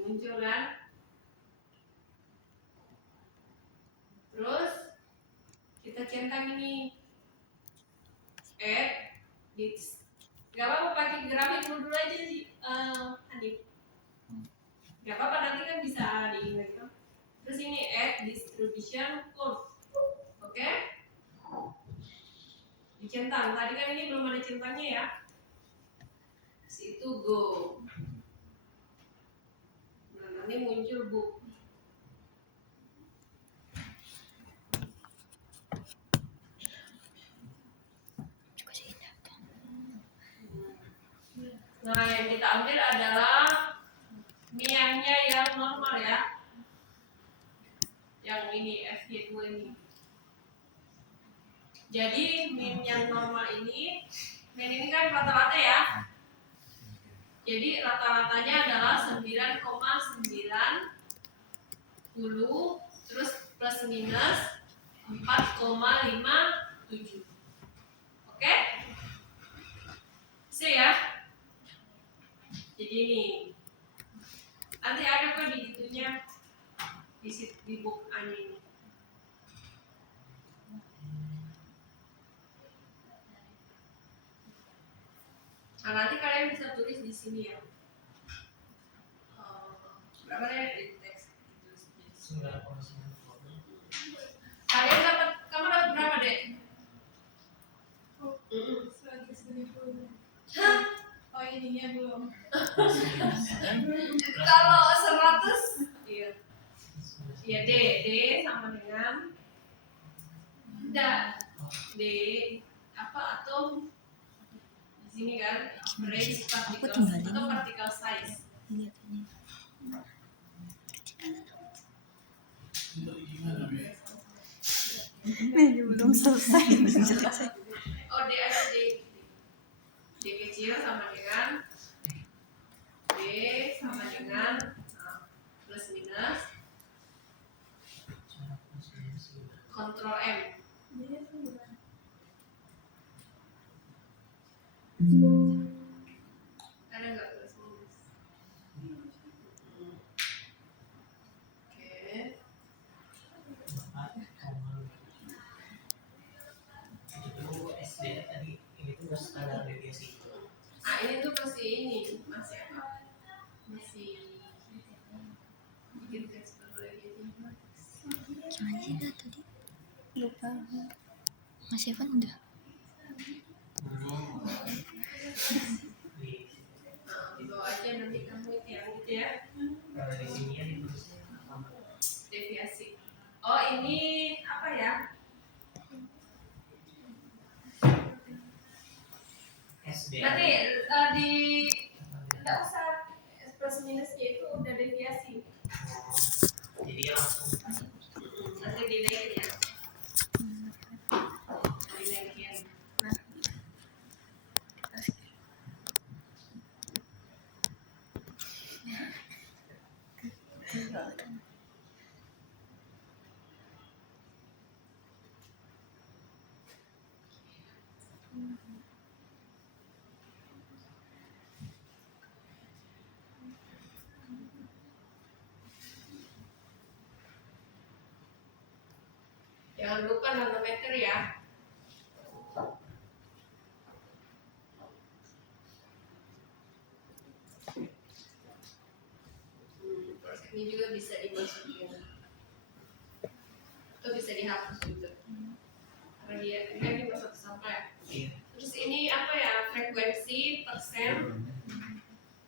muncul kan. Terus kita centang ini add this. Gak apa-apa pakai grafik dulu aja sih, Hanif. Gak apa-apa, nanti kan bisa diingat kan. Terus ini add distribution curve. Oke? Dicentang. Tadi kan ini belum ada centangnya ya. Itu go. Nah, nanti muncul book. Nah, yang kita ambil adalah miannya yang normal ya. Yang ini FY2 ini. Jadi min yang normal ini, min ini kan rata-rata ya. Jadi rata-ratanya adalah 9,90 terus plus minus 4,57. Oke? Bisa ya? Jadi ini nanti ada kok di itunya di book ini. Nah, nanti kalian bisa tulis di sini ya. Berapa ya di teks? 9,90. Kalian kamu dapat berapa deh? Hah? Oh, ininya belum. Kalau 100, iya. Ya D sama dengan D apa atom di sini kan average particles atau particle size. Ini belum selesai. Oh, D ada D kecil sama dengan D sama dengan plus minus Ctrl M. Ada nggak plus minus? Oke. Itu SD tadi itu standar deviasi. Ah, ini tuh masih apa? Masih bikin teks lagi. Gimana sih tadi? Lupa. Mas Evan udah. Di bawah aja nanti kamu yang gitu ya. Kalau di sini ya ditulisnya Deviasi. Oh, ini apa ya? SD. Nanti tidak usah plus minusnya itu udah deviasi. Jadi langsung Nanti dinaikin ya. Dinaikin. Jangan lupa nanometer ya. Ini juga bisa dimasukin atau bisa dihapus juga. Karena dia kan cuma satu sampel ya. iya. Terus ini apa ya? Frekuensi persen.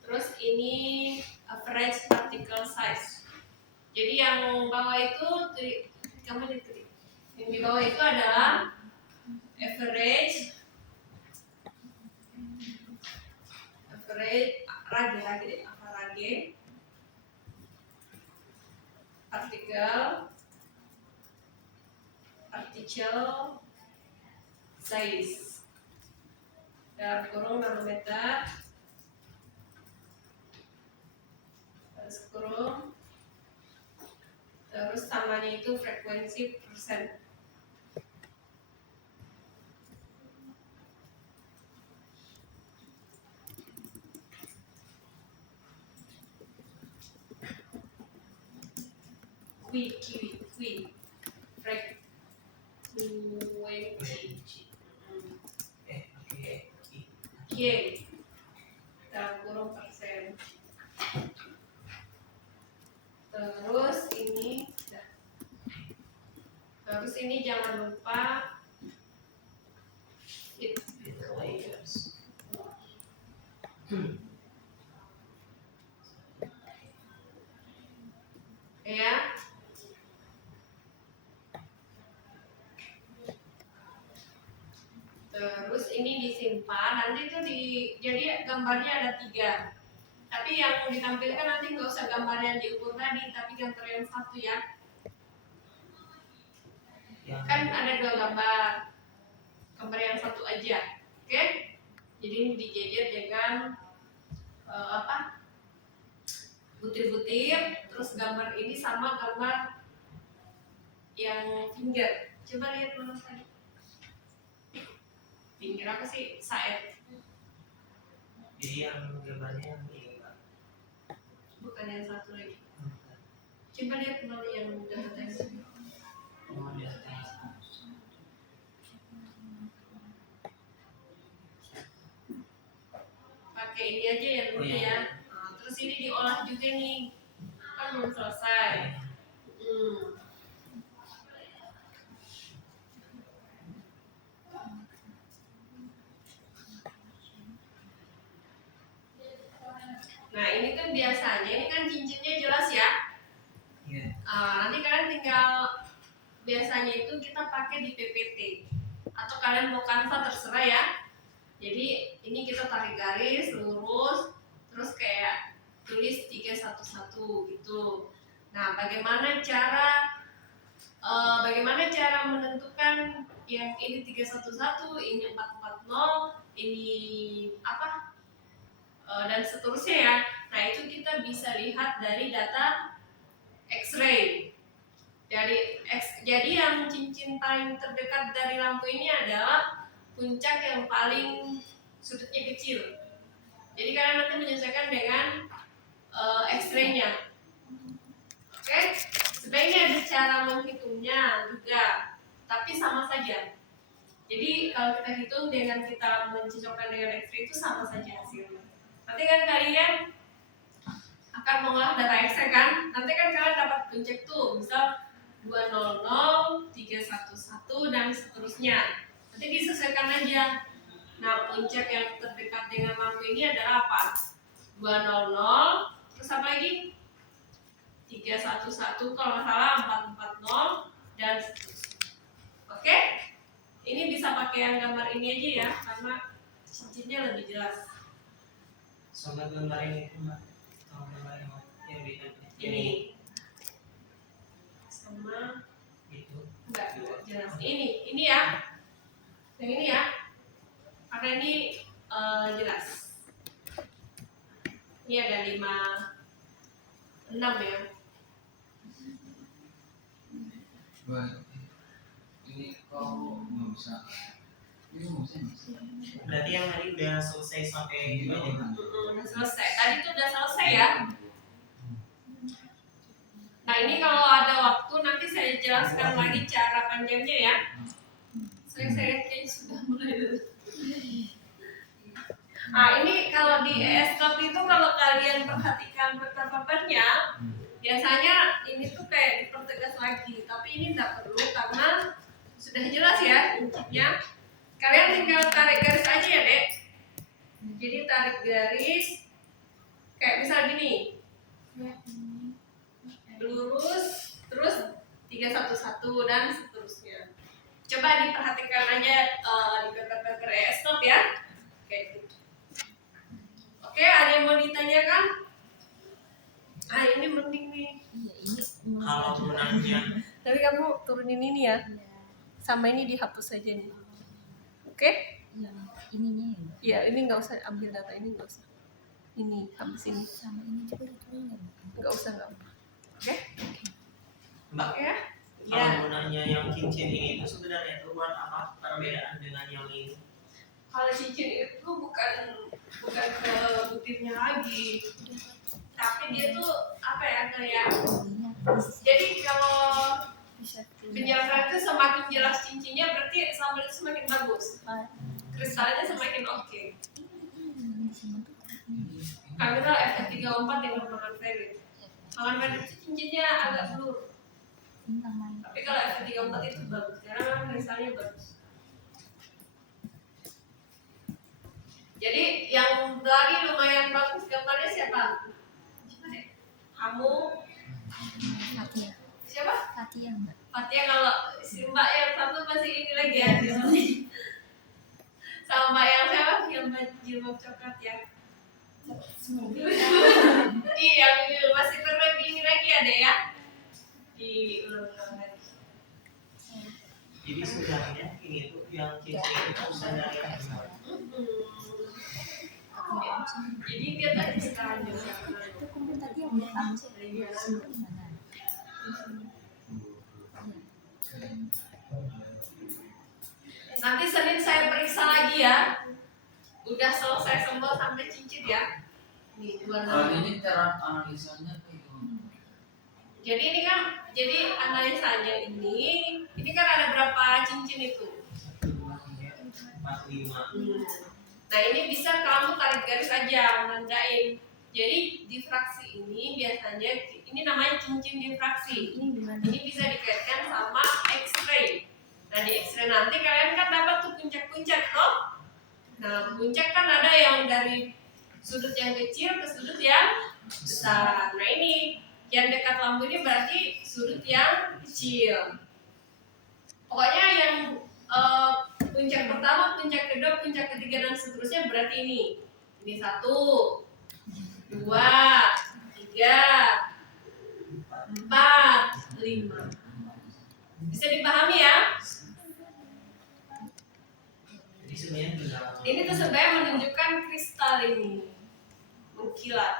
Terus ini average particle size. Jadi yang bawah itu kamu ditulis. Yang di bawah itu adalah average rage particle size dalam kurung nanometer kurung terus tamanya itu frekuensi persen. frekuensi. Y dalam kurung persen. Terus ini jangan lupa ya. Terus ini disimpan, nanti itu jadi gambarnya ada 3. Tapi yang ditampilkan nanti nggak usah gambar yang diukur tadi, tapi gambar yang 1 ya. Kan ada 2 gambar, gambar yang 1 aja, oke? Jadi ini dijejer dengan butir-butir, terus gambar ini sama gambar yang finger. Coba lihat mana tadi. Finger apa sih? Saet. Jadi yang gambarnya yang ini Pak. Bukan yang 1 lagi. Coba lihat mana yang data teks. Oh, data. Pakai ini aja ya dulu ya. Nah, terus ini diolah juga nih, kan belum selesai. Nah ini kan biasanya, ini kan cincinnya jelas ya. Nanti kalian tinggal, biasanya itu kita pakai di PPT atau kalian mau Canva terserah ya. Jadi ini kita tarik garis lurus, terus kayak tulis 311 gitu. Nah, bagaimana cara menentukan yang ini 311, ini 440, ini apa? Dan seterusnya ya. Nah, itu kita bisa lihat dari data X-ray. Jadi yang cincin paling terdekat dari lampu ini adalah puncak yang paling sudutnya kecil. Jadi kalian nanti menyesuaikan dengan X-ray-nya. Oke? Sebenarnya ada cara menghitungnya juga, tapi sama saja. Jadi kalau kita hitung dengan kita mencocokkan dengan X-ray itu sama saja hasilnya. Nanti kan kalian akan mengolah data X-ray kan? Nanti kan kalian dapat puncak tuh, misal 200, 311 dan seterusnya. Nanti disesuaikan aja. Nah, puncak yang terdekat dengan lampu ini adalah apa? 200, terus apa lagi? 311, kalau nggak salah 440 dan seterusnya. Oke? Ini bisa pakai yang gambar ini aja ya, karena cincinnya lebih jelas. Sama gambar ini Mbak. Sama gambar yang beda. Ini sama Itu. enggak jelas. Ini ya. Yang ini ya. Karena ini jelas. Ini ada 5, 6 ya. Ini kau nggak bisa. Ini nggak bisa. Berarti yang tadi udah selesai sampai gimana ya? Udah selesai. Tadi tuh udah selesai ya. Nah ini kalau ada waktu nanti saya jelaskan lagi cara panjangnya ya. Saya lihat kayaknya sudah mulai dulu. Nah ini kalau di ESCOP itu kalau kalian perhatikan paper-papernya, biasanya ini tuh kayak dipertegas lagi, tapi ini tidak perlu karena sudah jelas ya intinya. Kalian tinggal tarik garis aja ya dek. Jadi tarik garis kayak misal gini, lurus, terus 311 dan seterusnya. Coba diperhatikan aja di paper-paper ESCOP ya. Kayak gitu. Oke, ada yang mau ditanyakan? Ini mending nih. Kalau menangnya Tapi kamu turunin ini ya. Sama ini dihapus aja nih. Oke? Ininya ya. Ya, ini nggak usah ambil data ini, nggak usah. Ini hapus ini. Sama ini juga ditulis Nggak usah, nggak apa. Oke? Mbak, Ya? kalau Ya. gunanya yang cincin ini itu sebenarnya itu buat apa? Perbedaan dengan yang ini? Kalau cincin itu bukan ke butirnya lagi. Tapi dia tuh apa ya kayak. Jadi kalau kristalnya semakin oke. Semua tuh Kami tahu F34 yang merupakan ferrit. Kalau ferrit itu cincinnya agak blur. ini namanya. Tapi kalau F34 itu bagus karena memang kristalnya bagus. Jadi yang tadi lumayan bagus gambarnya siapa? Siapa deh? Kamu? Fatia. Siapa? Fatia enggak? Fatia. Kalau si mbak yang satu masih ini lagi ya. Sama mbak yang siapa? Yang jilbab coklat ya. Iya, masih perlu ini lagi ada ya. Diulang-ulang lagi. Jadi sebenarnya ini tuh yang cincin itu bisa dari Jadi dia tadi sekarang juga. Itu kumpul tadi yang udah tahu sih dari semua di mana? Nanti Senin saya periksa lagi ya. Udah selesai semua sampai cincin ya. Nih, Kalau warna. ini cara analisanya kayak gimana? Jadi ini kan, jadi analisanya ini kan ada berapa cincin itu. 45. Nah ini bisa kamu tarik garis aja, nandain. Jadi difraksi ini biasanya, ini namanya cincin difraksi. Ini gimana? Ini bisa dikaitkan sama X-ray. Nah di X-ray nanti kalian kan dapat tuh puncak-puncak toh. Nah puncak kan ada yang dari sudut yang kecil ke sudut yang besar. Nah ini yang dekat lampu ini berarti sudut yang kecil. Pokoknya yang puncak pertama, puncak kedua, puncak ketiga dan seterusnya berarti ini. Ini 1, 2, 3, 4, 5. Bisa dipahami ya? Jadi sebenarnya tinggal Ini tuh sebenarnya menunjukkan kristal ini mengkilat.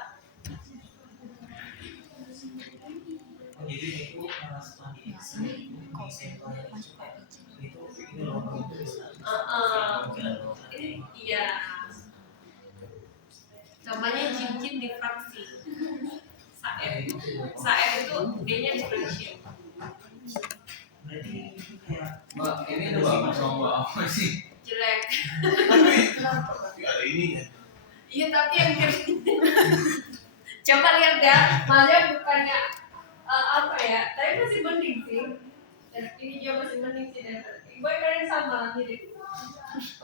jadi itu setelah di X-ray itu di sampel yang dicukai itu ini loh itu bisa Ini iya. Namanya cincin difraksi. Saeb. Saeb itu D-nya diffraction. berarti itu kayak Mbak, ini ada bapak sama mbak apa sih? Jelek. Tapi ada ininya. Iya tapi yang kering. Coba lihat ya, maksudnya bukannya apa ya? Tapi masih mending sih. Dan ini juga masih mending sih. Gue kalian sama mirip.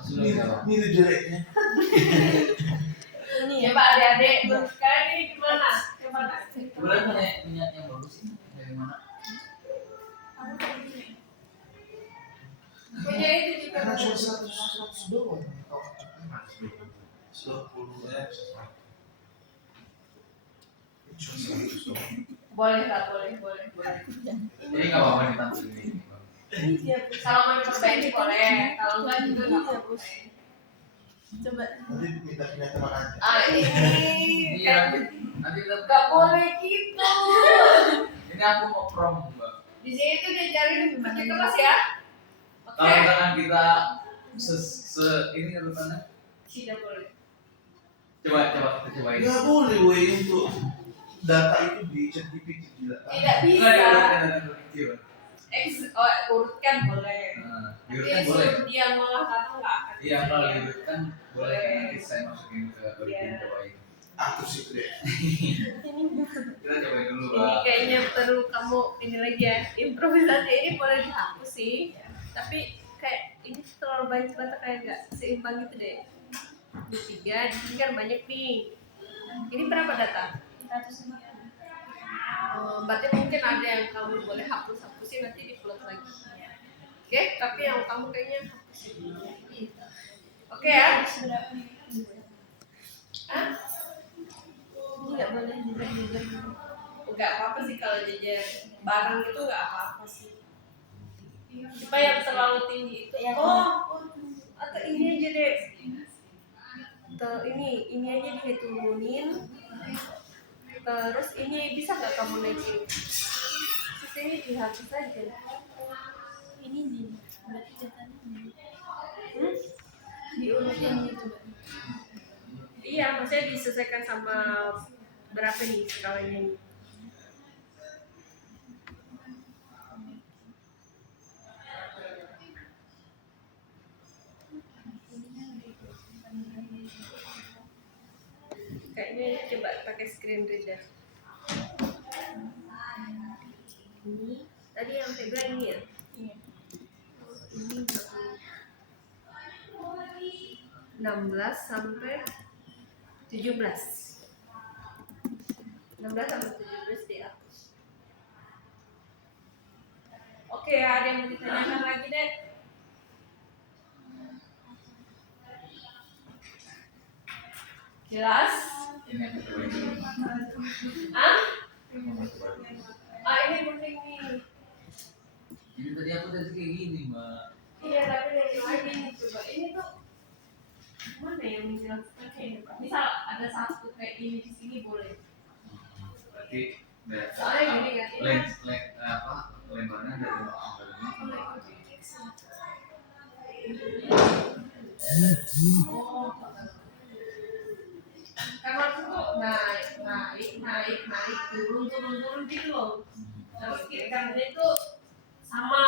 Sudah enggak? Ini tuh jeleknya. Ini ya Pak adik-adik. Kalian ini gimana? Coba nak. Boleh minyak yang bagus sih dari mana? Punya itu juga. Karena cuma 100 doang. 10 ya. Cuma 100 doang. Boleh lah, boleh. Jadi nggak apa-apa ditampilin ini. Kalau mau diperbaiki boleh. Kalau enggak juga nggak apa-apa. Coba. Nanti minta punya teman aja. Ini Iya, kan nanti kita nggak boleh gitu. Ini aku mau prom mbak. Di sini tuh diajarin pakai keras ya. Oke. Kalau misalkan kita ini urutannya, Tidak boleh. coba kita cobain. Nggak boleh weh untuk data itu di ChatGPT gila. Tidak Nggak bisa. diurutkan dari kecil. Urutkan boleh. Nah, Tapi diurutkan boleh. suruh dia malah kata nggak akan. Iya, kalau diurutkan boleh. Nanti saya masukin ke Iya. cobain. Aku sih deh. Kita cobain dulu Ini mbak. kayaknya perlu kamu ini lagi ya. Improvisasi ini boleh dihapus sih. Tapi kayak ini terlalu banyak banget kayak nggak seimbang gitu deh. Di 3, di sini kan banyak nih. Ini berapa data? 109. Berarti mungkin ada yang kamu boleh hapusin nanti di-plot lagi. Oke, tapi yang kamu kayaknya hapusin. Oke ya? Hah? Ini nggak boleh jajar-jajar. Enggak apa-apa sih kalau jajar barang itu enggak apa-apa sih. Cuma yang terlalu tinggi itu atau ini aja deh. Ini aja diturunin. Terus ini bisa nggak kamu naikin? Terus ini dihapus aja. Ini di berarti jatahnya di Diurutin. gitu. Iya, maksudnya disesuaikan sama berapa nih skalanya nih. Ini coba pakai screen reader. Ini tadi yang Febra ini ya? Iya. Ini 16 sampai 17. 16 sampai 17 dihapus. Oke, ada yang mau ditanyakan lagi deh? Jelas? Ini yang kedua itu. Ah? Nomor kedua. Ah, ini penting nih. Ini tadi aku tadi kayak gini, Mbak. Iya, tapi dari lagi nih coba. Ini tuh mana yang menjelaskan kayak ini, Pak? Misal ada satu kayak ini di sini boleh. Berarti Soalnya gini kan, ini kan lembarnya dari awalnya. Kamar tuh naik, turun gitu loh. Terus kita itu sama